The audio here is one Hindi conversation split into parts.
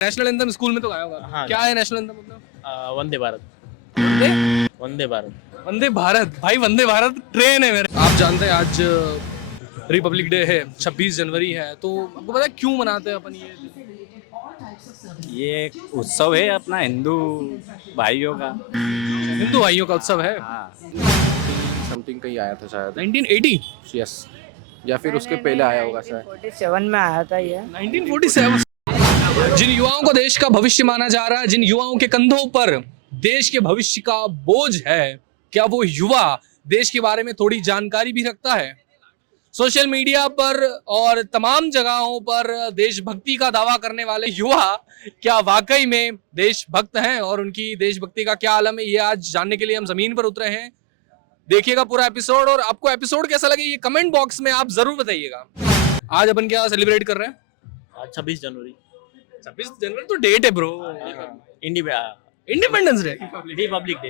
नेशनल एंथम स्कूल में तो गाया होगा। हाँ, क्या है नेशनल एंथम मतलब? वंदे भारत। वंदे वंदे भारत। वंदे भारत भाई, वंदे भारत ट्रेन है मेरे। आप जानते हैं आज रिपब्लिक डे है, 26 जनवरी है, तो आपको पता है क्यों मनाते हैं अपन ये दिन? ये एक उत्सव है अपना हिंदू भाइयों का। हिंदू भाइयों का उत्सव है। हाँ, समथिंग कहीं आया था शायद, 1980 यस, या फिर उसके पहले आया होगा शायद। 47 में आया था ये। 1947। जिन युवाओं को देश का भविष्य माना जा रहा है, जिन युवाओं के कंधों पर देश के भविष्य का बोझ है, क्या वो युवा देश के बारे में थोड़ी जानकारी भी रखता है? सोशल मीडिया पर और तमाम जगहों पर देशभक्ति का दावा करने वाले युवा क्या वाकई में देशभक्त हैं और उनकी देशभक्ति का क्या आलम है, ये आज जानने के लिए हम जमीन पर उतरे हैं। देखिएगा पूरा एपिसोड, और आपको एपिसोड कैसा लगे ये कमेंट बॉक्स में आप जरूर बताइएगा। आज अपन क्या सेलिब्रेट कर रहे हैं? आज 26 जनवरी 26 जनवरी तो डेट है bro, independence day, Republic day.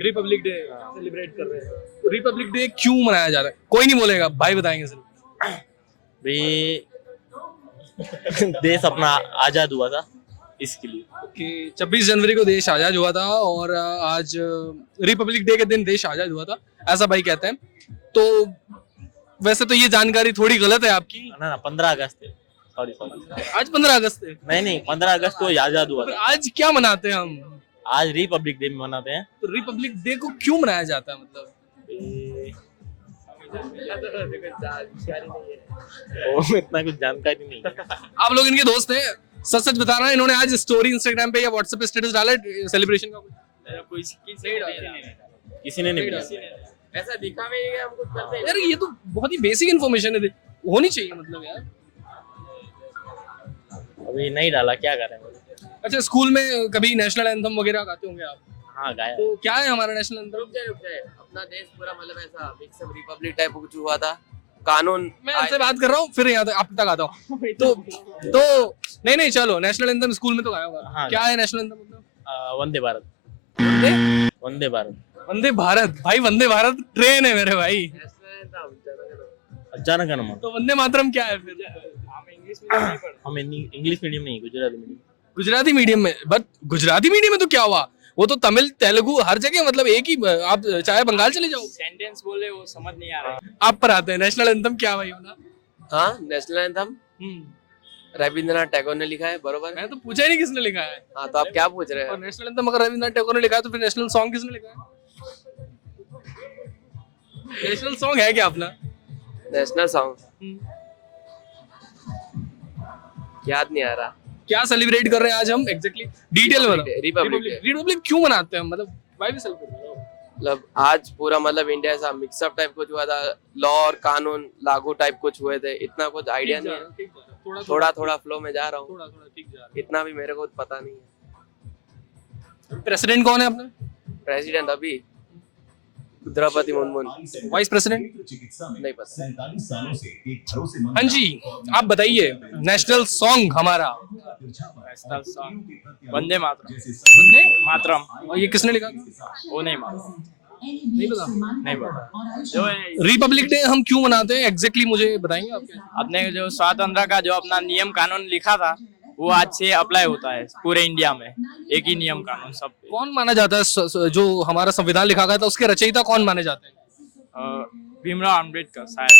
Republic day celebrate कर रहे हैं। तो रिपब्लिक डे क्यों मनाया जा रहा है? कोई नहीं बोलेगा, भाई बताएंगे सिर्फ। भाई देश अपना आजाद हुआ था, इसके लिए। कि 26 जनवरी को देश आजाद हुआ था और आज रिपब्लिक डे के दिन देश आजाद हुआ था, ऐसा भाई कहते हैं। तो वैसे तो ये जानकारी थोड़ी गलत है आपकी। ना 15 अगस्त है, सॉरी। आज 15 अगस्त है। नहीं 15 अगस्त को आजाद हुआ पर था। आज क्या मनाते हैं हम? आज रिपब्लिक डे मनाते हैं। तो रिपब्लिक डे को क्यों मनाया जाता है मतलब? इतना कुछ जानकारी नहीं है। आप लोग इनके दोस्त हैं, सच सच बता रहे हैं, इन्होंने आज स्टोरी इंस्टाग्राम पे या व्हाट्सएप पे स्टेटस डाला सेलिब्रेशन का? किसी ने नहीं नहीं बोला। ऐसा दिखा में हम कुछ करते हैं। यार ये तो बहुत ही बेसिक इन्फॉर्मेशन है, होनी चाहिए मतलब यार। अभी नहीं डाला, क्या करें। अच्छा, स्कूल में कभी नेशनल एंथम वगैरह गाते होंगे आप? हाँ, गाया। तो क्या है हमारा नेशनल एंथम? रुक जाए अपना देश पूरा मतलब ऐसा मिक्स रिपब्लिक टाइप कुछ हुआ था। कानून मैं आपसे बात कर रहा हूँ, फिर यहाँ तक आप तक आता हूँ। तो नहीं चलो, नेशनल एंथम स्कूल में तो गाया होगा। हाँ, क्या है नेशनल एंथम मतलब? वंदे भारत। वंदे वंदे भारत। वंदे भारत भाई, वंदे भारत ट्रेन है मेरे भाई। जनगण मन। तो वंदे मातरम क्या है फिर? हम इंग्लिश मीडियम नहीं, गुजराती मीडियम। गुजराती मीडियम में? बट गुजराती मीडियम में तो क्या हुआ, वो तो तमिल तेलुगु हर जगह मतलब एक ही। आप चाहे बंगाल चले जाओ, सेंटेंस बोले वो समझ नहीं आ रहा। आप पर आते हैं। नेशनल एंथम क्या भाई होना? हाँ, नेशनल एंथम रविंद्रनाथ टैगोर ने लिखा है, बरोबर है। मैं तो पूछा ही नहीं किसने लिखा है। हाँ, तो आप क्या पूछ रहे और हैं? नेशनल एंथम अगर रविंद्रनाथ टैगोर ने लिखा है तो फिर नेशनल सॉन्ग किसने लिखा है? नेशनल सॉन्ग है क्या अपना? नेशनल सॉन्ग याद नहीं आ रहा। क्या सेलिब्रेट कर रहे हैं आज हम एग्जैक्टली? डिटेल में रिपब्लिक डे। रिपब्लिक क्यों मनाते हैं हम, मतलब व्हाई वी सेलिब्रेट? मतलब आज पूरा मतलब इंडिया ऐसा मिक्सअप टाइप कुछ हुआ था, लॉ और कानून लागू टाइप कुछ हुए थे। इतना कुछ आइडिया नहीं है, थोड़ा फ्लो में जा रहा हूँ। थोड़ा ठीक जा रहा इतना भी मेरे को पता नहीं है। है। प्रेसिडेंट कौन है अपना? प्रेसिडेंट अभी द्रौपदी मुर्मू। वाइस प्रेसिडेंट नहीं पता। हाँ जी, आप बताइए नेशनल सॉन्ग हमारा। National song Vande Mataram. वंदे मातरम। और ये किसने लिखा था? वो नहीं मालूम। नहीं पता। नहीं पता। जो रिपब्लिक डे हम क्यों मनाते हैं एग्जैक्टली मुझे बताएंगे आप? अपने जो स्वतंत्र का जो अपना नियम कानून लिखा था, वो आज से अप्लाई होता है पूरे इंडिया में। एक ही नियम कानून सब पे। कौन माना जाता है जो हमारा संविधान लिखा गया था उसके रचयिता कौन माने जाते हैं? भीमराव अम्बेडकर शायद।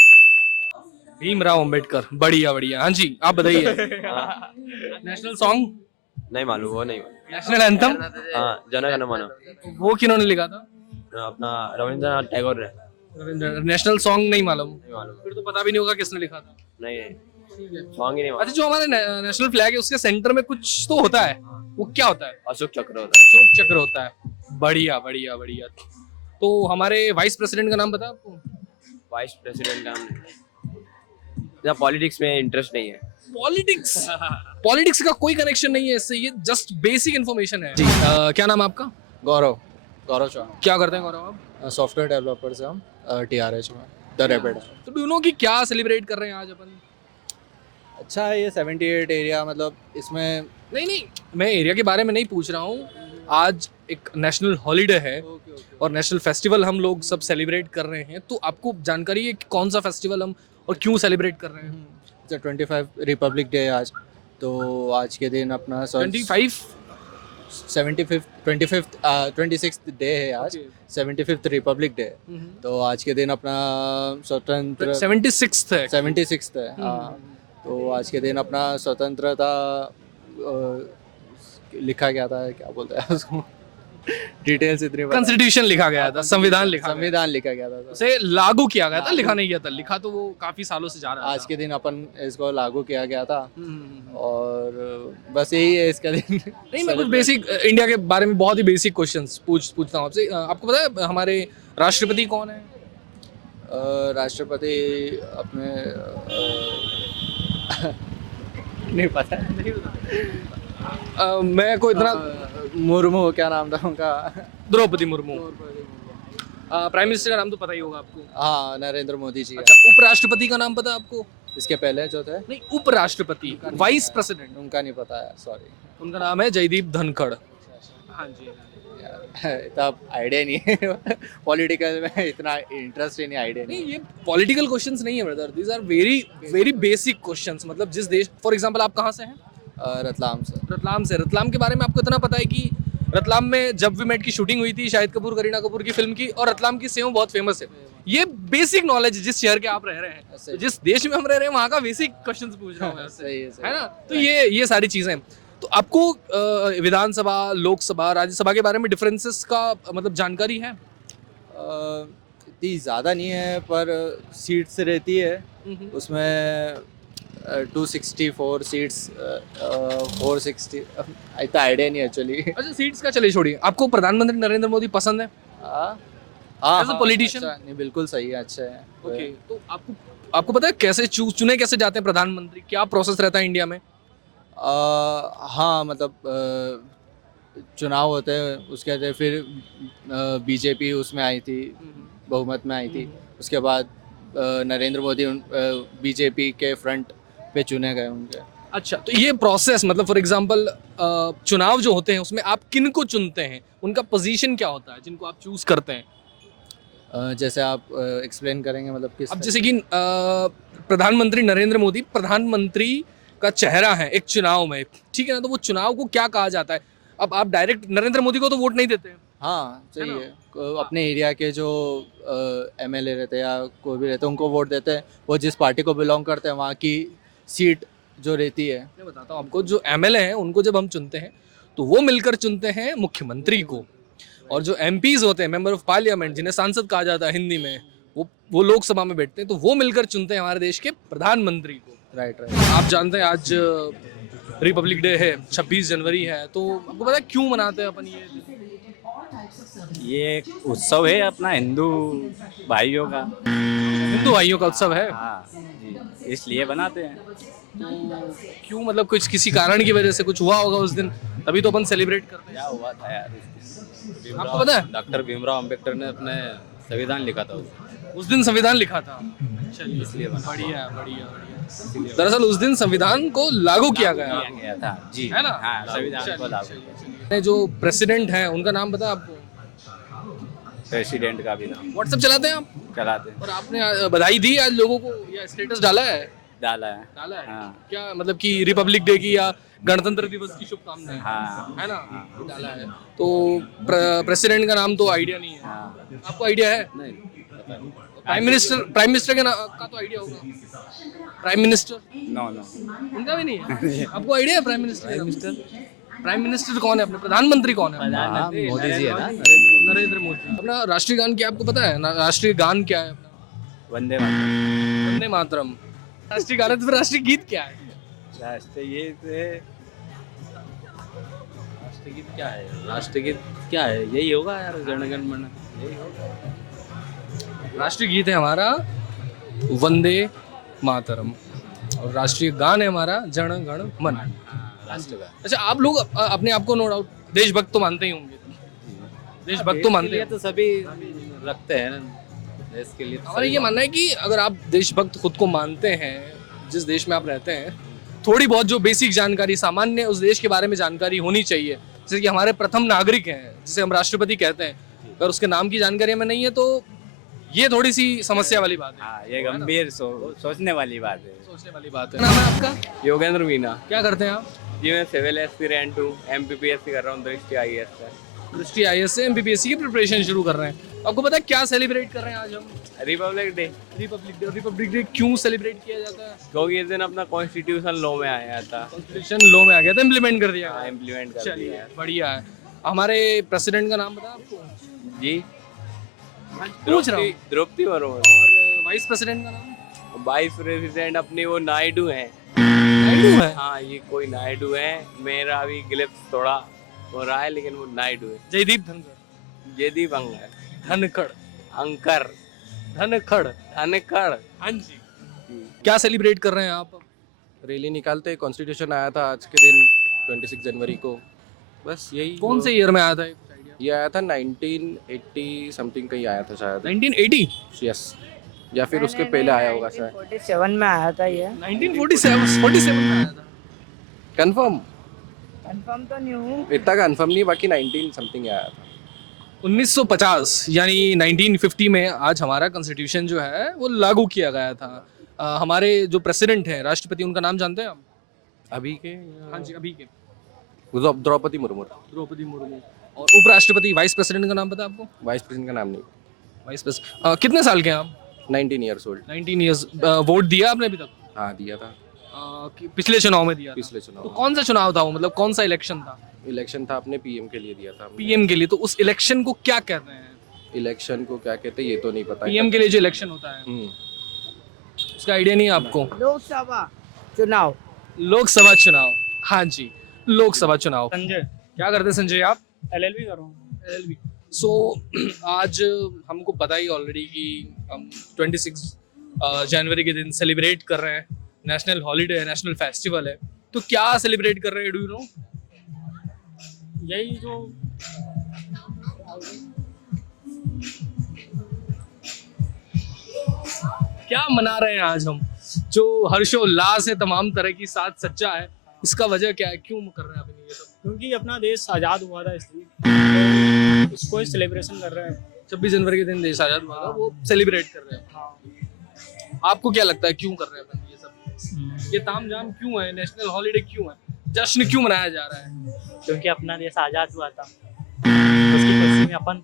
भीमराव अम्बेडकर। बढ़िया बढ़िया। हाँ जी, आप बताइए। नेशनल सॉन्ग नहीं मालूम, वो नहीं। नेशनल एंथम हाँ, जनगण मन वो किन्होंने लिखा था? अपना रविंद्रनाथ टैगोर ने। नेशनल सॉन्ग नहीं मालूम? नहीं मालूम। फिर तो पता भी नहीं होगा किसने लिखा था। नहीं, सॉन्ग ही नहीं अच्छा, जो हमारे नेशनल फ्लैग है उसके सेंटर में कुछ तो होता है, वो क्या होता है? अशोक चक्र होता है। अशोक चक्र होता है। बढ़िया बढ़िया बढ़िया। तो हमारे वाइस प्रेसिडेंट का नाम पता है आपको? वाइस प्रेसिडेंट का पॉलिटिक्स में इंटरेस्ट नहीं है। पॉलिटिक्स का कोई कनेक्शन नहीं है इससे, ये जस्ट बेसिक इन्फॉर्मेशन है जी। क्या नाम है आपका? गौरव चौहान। क्या करते हैं गौरव आप? सॉफ्टवेयर डेवलपर से हम TRH में द रैपिड। तो डू यू नो कि क्या सेलिब्रेट कर रहे हैं आज अपन? अच्छा है ये 78 एरिया, मतलब इसमें नहीं, मैं एरिया के बारे में नहीं पूछ रहा हूँ। आज एक नेशनल हॉलीडे है और नेशनल फेस्टिवल हम लोग सब सेलिब्रेट कर रहे हैं, तो आपको जानकारी है कि कौन सा फेस्टिवल हम और क्यों सेलिब्रेट कर रहे हैं? 25 रिपब्लिक डे आज, तो आज के दिन अपना 25 26th डे है आज, 75th रिपब्लिक डे। तो आज के दिन अपना स्वतंत्र 76th है 76th है, हाँ। तो आज के दिन अपना स्वतंत्रता लिखा गया था, क्या बोलते हैं उसको, डिटेल्स इतनी पता नहीं। कॉन्स्टिट्यूशन लिखा गया था, संविधान लिखा गया संविधान लिखा गया था। उसे लागू किया गया था, लिखा नहीं गया था। लिखा तो वो काफी सालों से जा रहा आज था। के दिन अपन इसको लागू किया गया था, हम्म। और बस यही है इसका दिन। नहीं, मैं कुछ बेसिक इंडिया के बारे में बहुत ही बेसिक क्वेश्चंस पूछता हूँ आपसे। आपको पता है हमारे राष्ट्रपति कौन है? राष्ट्रपति अपने नहीं पता। मैं को इतना मुर्मू, क्या नाम था उनका? द्रौपदी मुर्मू। प्राइम मिनिस्टर का नाम तो पता ही होगा आपको। हाँ, नरेंद्र मोदी जी। अच्छा, उपराष्ट्रपति का नाम पता है आपको? इसके पहले जो थे, नहीं, उपराष्ट्रपति, वाइस प्रेसिडेंट, उनका नहीं पता है, सॉरी। उनका नाम है जयदीप धनखड़। हाँ जी। इतना आइडिया नहीं है पॉलिटिकल में, इतना इंटरेस्ट ही नहीं, आइडिया नहीं, नहीं। ये पॉलिटिकल क्वेश्चंस नहीं है brother, these are very very basic questions. मतलब जिस देश, फॉर एग्जांपल आप कहाँ से हैं? रतलाम से। रतलाम से। रतलाम के बारे में आपको इतना पता है कि रतलाम में जब वी मेट की शूटिंग हुई थी शाहिद कपूर करीना कपूर की फिल्म की, और रतलाम की सेव बहुत फेमस है। ये बेसिक नॉलेज जिस शहर के आप रह रहे हैं, सही। तो जिस देश में हम रह रहे हैं वहाँ का बेसिक क्वेश्चंस पूछ रहा हूँ मैं आपसे, सही है, सही है ना? तो ये सारी चीजें। तो आपको विधानसभा, लोकसभा, राज्यसभा के बारे में डिफरेंसेस का मतलब जानकारी है? इतनी ज़्यादा नहीं है, पर सीट्स रहती है उसमें 264 सीट्स, 460, इतना आइडिया नहीं एक्चुअली। अच्छा, सीट्स का चले छोड़िए, आपको प्रधानमंत्री नरेंद्र मोदी पसंद है? As a politician? नहीं, बिल्कुल सही है, अच्छा है। ओके, तो आपको पता है कैसे चुने कैसे जाते हैं प्रधानमंत्री? क्या प्रोसेस रहता है इंडिया में? हाँ, मतलब चुनाव होते हैं, उसके बाद फिर बीजेपी उसमें आई थी, बहुमत में आई थी। उसके बाद नरेंद्र मोदी बीजेपी के फ्रंट पे चुने गए उनके। अच्छा, तो ये प्रोसेस, मतलब फॉर एग्जांपल चुनाव जो होते हैं उसमें आप किन को चुनते हैं? उनका पोजीशन क्या होता है जिनको आप चूज करते हैं? जैसे आप एक्सप्लेन करेंगे, मतलब किस अब जैसे कि प्रधानमंत्री नरेंद्र मोदी प्रधानमंत्री का चेहरा है एक चुनाव में, ठीक है ना? तो वो चुनाव को क्या कहा जाता है? अब आप डायरेक्ट नरेंद्र मोदी को तो वोट नहीं देते हैं। हाँ, सही है है। अपने एरिया के जो एमएलए रहते हैं या कोई भी रहते हैं, उनको वोट देते हैं। वो जिस पार्टी को बिलोंग करते हैं, वहाँ की सीट जो रहती है। मैं बताता हूँ आपको, जो एमएलए हैं उनको जब हम चुनते हैं तो वो मिलकर चुनते हैं मुख्यमंत्री को, और जो एमपीज होते हैं, मेंबर ऑफ पार्लियामेंट, जिन्हें सांसद कहा जाता है हिंदी में, वो लोकसभा में बैठते हैं, तो वो मिलकर चुनते हैं हमारे देश के प्रधानमंत्री को। राइट। आप जानते हैं आज रिपब्लिक डे है, 26 जनवरी है, तो आपको पता है क्यों मनाते हैं अपन ये? ये एक उत्सव है अपना हिंदू भाइयों का। हिंदू भाइयों का उत्सव है। हाँ जी, इसलिए बनाते हैं। तो क्यों, मतलब कुछ किसी कारण की वजह से कुछ हुआ होगा उस दिन, तभी तो अपन सेलिब्रेट करते हैं। क्या हुआ था यार आपको पता है? डॉक्टर भीमराव अंबेडकर ने अपने संविधान लिखा था उस दिन संविधान लिखा था। चलिए, इसलिए बना। बढ़िया बढ़िया। दरअसल उस दिन संविधान को लागू किया गया गया था जी, है ना? हाँ, संविधान को लागू। जो प्रेसिडेंट हैं उनका नाम पता है आपको? प्रेसिडेंट का भी नाम व्हाट्सएप चलाते हैं आप? चलाते हैं। और आपने बधाई दी आज लोगों को या स्टेटस डाला है? डाला है। डाला है। हाँ। क्या मतलब कि रिपब्लिक डे की या गणतंत्र दिवस की शुभकामनाएं? हाँ है ना? डाला है। तो प्रेसिडेंट का नाम तो आइडिया नहीं है। हाँ, आपको आइडिया है? नहीं पता नहीं। प्राइम मिनिस्टर का तो आइडिया होगा। प्राइम मिनिस्टर नो नो उनका भी नहीं है। आपको आइडिया है प्राइम मिनिस्टर? प्राइम मिनिस्टर कौन है? अपने प्रधानमंत्री कौन है? हाँ, मोदी जी है ना, नरेंद्र मोदी। अपना राष्ट्रीय गान क्या आपको पता है? राष्ट्रीय गान क्या है अपना? वंदे मातरम। वंदे मातरम राष्ट्रीय गान है, तो फिर राष्ट्रीय गीत क्या है? राष्ट्रगीत राष्ट्रगीत क्या है? राष्ट्रगीत क्या है? यही होगा यार, जनगण मन, यही होगा। राष्ट्रीय गीत है हमारा वंदे मातरम, और राष्ट्रीय गान है हमारा जन गण मन। राष्ट्रगान। अच्छा, आप लोग अपने आप को नो डाउट देशभक्त तो मानते ही होंगे। देशभक्त तो मानते हैं। तो सभी रखते हैं ना, देश के लिए तो हमारा सभी ये मानना है कि अगर आप देशभक्त खुद को मानते हैं, जिस देश में आप रहते हैं, थोड़ी बहुत जो बेसिक जानकारी, सामान्य उस देश के बारे में जानकारी होनी चाहिए। जैसे कि हमारे प्रथम नागरिक हैं, जिसे हम राष्ट्रपति कहते हैं, अगर उसके नाम की जानकारी हमें नहीं है तो ये थोड़ी सी समस्या वाली बात है। हाँ, ये गंभीर सोचने वाली बात है। सोचने वाली बात है। नाम है आपका? योगेंद्र मीना क्या करते हैं आप? जी, मैं सिविल एस्पिरेंट हूँ, MPPSC कर रहा हूँ दृष्टि IAS से। दृष्टि IAS से MPPSC की प्रिपरेशन शुरू कर रहे हैं। आपको पता है क्या सेलिब्रेट कर रहे हैं आज हम? रिपब्लिक डे, रिपब्लिक डे क्यों सेलिब्रेट किया जाता है? क्योंकि इस दिन अपना कॉन्स्टिट्यूशन लॉ में आया था, कॉन्स्टिट्यूशन लॉ में आ गया था, इम्प्लीमेंट कर दिया गया। इम्प्लीमेंट कर चलिए दिया है। बढ़िया है। हमारे प्रेसिडेंट का नाम पता है आपको? जी, पूछ रहा हूँ। द्रौपदी मुर्मू। और वाइस प्रेसिडेंट का नाम? वाइस प्रेसिडेंट अपनी वो नायडू हैं। नायडू है। हाँ, ये कोई नायडू है, मेरा अभी ग्लिप्स थोड़ा हो रहा है, लेकिन वो नायडू है। जयदीप धनखड़। जयदीप अंकर, धनखड़। अंकर, धनखड़। धनखड़। हाँ जी। क्या सेलिब्रेट कर रहे हैं आप? रैली निकालते कॉन्स्टिट्यूशन आया था आज के दिन 26 जनवरी को, बस यही। कौन से ईयर में आया था? ये आया था 1980 समथिंग कहीं आया था शायद। 1980? यस, या फिर उसके पहले आया होगा शायद। 47 में आया था ये। 1947 में आया था। कंफर्म? कंफर्म तो नहीं हूँ। इतना कंफर्म नहीं, बाकी 19 समथिंग आया था। 1950 यानी 1950 में आज हमारा कॉन्स्टिट्यूशन जो है वो लागू किया गया था। हमारे जो प्रेसिडेंट हैं, राष्ट्रपति, उनका नाम जानते हैं आप? अभी के? हाँ जी, अभी के। द्रौपदी मुर्मू। द्रौपदी मुर्मू। और उपराष्ट्रपति, वाइस प्रेसिडेंट का नाम पता है आपको? वाइस प्रेसिडेंट का नाम नहीं। वाइस प्रेसिडेंट कितने साल के हैं आप? 19 ईयर्स ओल्ड। 19 ईयर्स। वोट दिया आपने अभी तक? हाँ, दिया था पिछले चुनाव में दिया था? पिछले तो चुनाव। कौन सा चुनाव था वो, मतलब कौन सा इलेक्शन था? इलेक्शन था, अपने PM के लिए दिया था। PM के लिए। तो उस इलेक्शन को क्या कहते हैं? इलेक्शन को क्या कहते हैं ये तो नहीं पता। PM के लिए जो इलेक्शन होता है उसका आइडिया नहीं है आपको? लोकसभा चुनाव। लोकसभा चुनाव। हाँ जी, लोकसभा चुनाव। संजय, क्या करते हैं संजय आप? LLB कर रहा हूँ। LLB। सो आज हमको पता ही ऑलरेडी कि हम 26 जनवरी के दिन सेलिब्रेट कर रहे हैं। नेशनल हॉलीडे है, नेशनल फेस्टिवल है। तो क्या सेलिब्रेट कर रहे हैं, डू यू नो? यही जो क्या मना रहे हैं आज हम, जो हर्षोल्लास है, तमाम तरह की साथ सज्जा है, इसका वजह क्या है, क्यों कर रहे हैं अभी ये सब? क्योंकि अपना देश आज़ाद हुआ था इसलिए तो उसको ही सेलिब्रेशन कर रहे हैं। 26 जनवरी के दिन देश आजाद हुआ था, वो सेलिब्रेट कर रहे हैं। हाँ। आपको क्या लगता है क्यों कर रहे हैं अपन ये सब? ये तामझाम क्यों है? नेशनल हॉलीडे क्यों है? जश्न क्यों मनाया जा रहा है? क्योंकि अपना देश आज़ाद हुआ था, उसकी खुशी में अपन।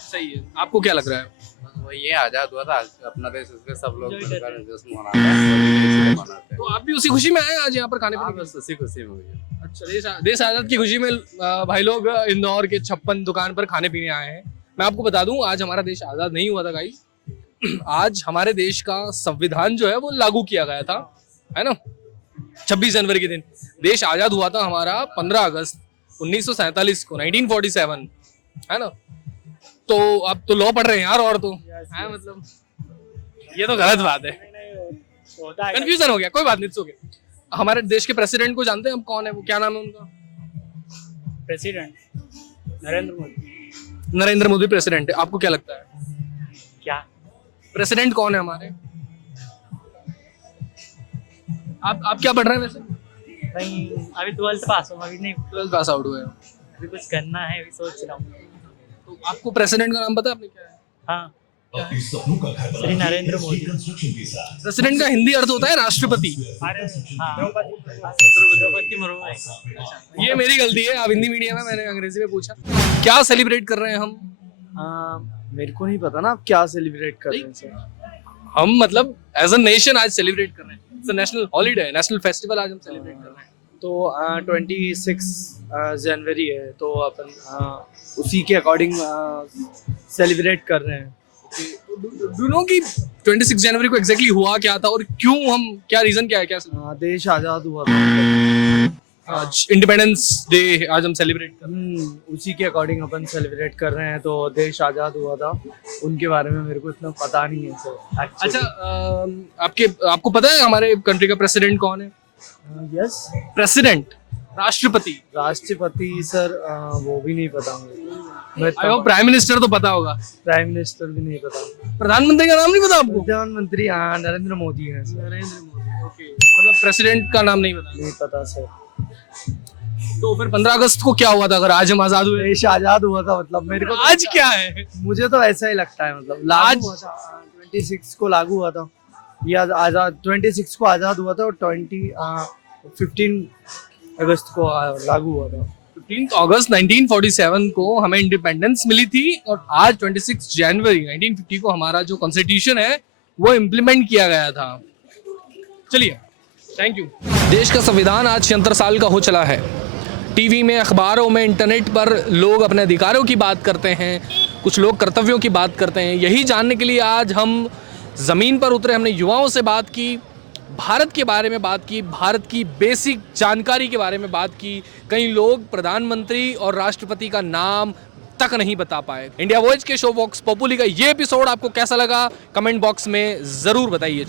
सही है। आपको क्या लग रहा है? वो ये आजाद हुआ था अपना देश, इसलिए सब लोग मिलकर जश्न मनाते हैं, मनाते हैं। तो आप भी उसी खुशी में आए आज यहाँ पर खाने हाँ, पीने? बस उसी खुशी में हुई है। अच्छा, देश आजाद की खुशी में भाई लोग इंदौर के 56 दुकान पर खाने पीने आए हैं। मैं आपको बता दूं, आज हमारा देश आजाद नहीं हुआ था गाइस। आज हमारे देश का संविधान जो है वो लागू किया गया था, है ना? 26 जनवरी के दिन देश आजाद हुआ था हमारा 15 अगस्त 1947 को, 1947, है ना? तो अब तो लॉ पढ़ रहे हैं यार, और तो है, मतलब ये तो गलत बात है। होता है कंफ्यूजन हो गया, कोई बात नहीं, it's okay। हमारे देश के प्रेसिडेंट को जानते हैं हम, कौन है वो, क्या नाम है उनका? प्रेसिडेंट नरेंद्र मोदी। नरेंद्र मोदी प्रेसिडेंट है। आपको क्या लगता है क्या प्रेसिडेंट कौन है हमारे? आप क्या पढ़ रहे हैं वैसे? नहीं, अभी 12th पास हूँ, अभी नहीं, 12th पास आउट हुए हैं। अभी कुछ करना है, अभी सोच रहा हूँ। तो आपको प्रेसिडेंट का नाम पता है आपने क्या है? हाँ, श्री नरेंद्र मोदी। प्रेसिडेंट का हिंदी अर्थ होता है राष्ट्रपति। अरे हाँ, द्रौपदी मुर्मू है। ये मेरी गलती है, आप हिंदी मीडियम है, मैंने अंग्रेजी में पूछा। क्या सेलिब्रेट कर रहे हैं हम? मेरे को नहीं पता ना आप क्या सेलिब्रेट कर रहे हैं सर। हम मतलब एज अ नेशन आज सेलिब्रेट कर रहे हैं। इट्स नेशनल हॉलीडे है, नेशनल फेस्टिवल आज हम सेलिब्रेट कर रहे हैं। तो 26 जनवरी है, तो अपन उसी के अकॉर्डिंग सेलिब्रेट कर रहे हैं। डू नो कि 26 जनवरी को एग्जैक्टली हुआ क्या था और क्यों हम, क्या रीजन क्या है, क्या देश आजाद हुआ था, आज इंडिपेंडेंस डे आज हम सेलिब्रेट कर रहे हैं। उसी के अकॉर्डिंग अपन सेलिब्रेट कर रहे हैं। तो देश आजाद हुआ था, उनके बारे में मेरे को इतना पता नहीं है सर। अच्छा, आपको पता है हमारे कंट्री का प्रेसिडेंट कौन है? यस, प्रेसिडेंट, राष्ट्रपति। राष्ट्रपति सर वो भी नहीं पता मुझे। प्राइम मिनिस्टर तो पता होगा। प्राइम मिनिस्टर भी नहीं पता। प्रधानमंत्री का नाम नहीं पता आपको? प्रधानमंत्री हाँ, नरेंद्र मोदी है सर। नरेंद्र मोदी, ओके। मतलब प्रेसिडेंट का नाम नहीं पता? नहीं पता सर। तो फिर 15 अगस्त को क्या हुआ था अगर आज हम आजाद हुए? देश आजाद हुआ था, मतलब मेरे को तो आज क्या है? मुझे तो ऐसा ही लगता है, मतलब लागू हुआ था 26 को लागू हुआ था। ये आज़ाद 26 को आज़ाद हुआ था और 15 अगस्त को लागू हुआ था। 15 अगस्त 1947 को हमें इंडिपेंडेंस मिली थी और आज 26 जनवरी 1950 को हमारा जो कॉन्स्टिट्यूशन है वो इम्प्लीमेंट किया गया था। चलिए, थैंक यू। देश का संविधान आज 76 साल का हो चला है। टीवी में, अखबारों में, इंटरनेट पर लोग अपने अधिकारों की बात करते हैं, कुछ लोग कर्तव्यों की बात करते हैं। यही जानने के लिए आज हम ज़मीन पर उतरे, हमने युवाओं से बात की, भारत के बारे में बात की, भारत की बेसिक जानकारी के बारे में बात की। कई लोग प्रधानमंत्री और राष्ट्रपति का नाम तक नहीं बता पाए। इंडिया वॉइस के शो वॉक्स पॉपुली का ये एपिसोड आपको कैसा लगा कमेंट बॉक्स में ज़रूर बताइए।